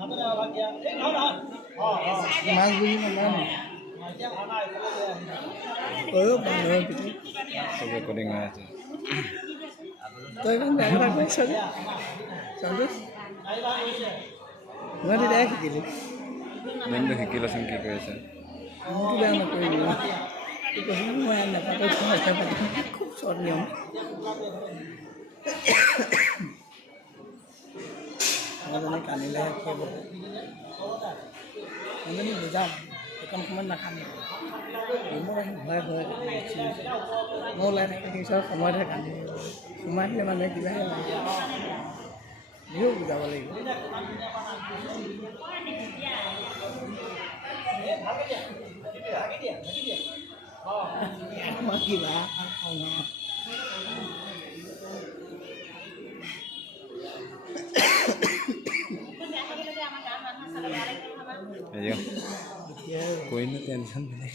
মাছগুলি মানে সব ৰেকৰ্ডিং হয়ে আছে তো এখন দেখা ৰাখবে সন্তোষ মই দেখ শিকিলি মেমটো শিকিলাচোন কি কৰি আছে মোৰতো বেয়া নকৰিবি কৈছোঁ মই নাপাতে খুব চৰ্ট নিয়ম মইজনী কান্দিলেহে খুৱাব মইজনী বুজাম সেইকণ সময়ত নাকান্দিব মই ভয় ভয় মই ওলাই থাকি পিছত সময়তহে কান্দি সোমাই দিলে মানুহে কিবাহে লাগে বিহু বুজাব লাগিব মই কিবা ayo koin nó tension này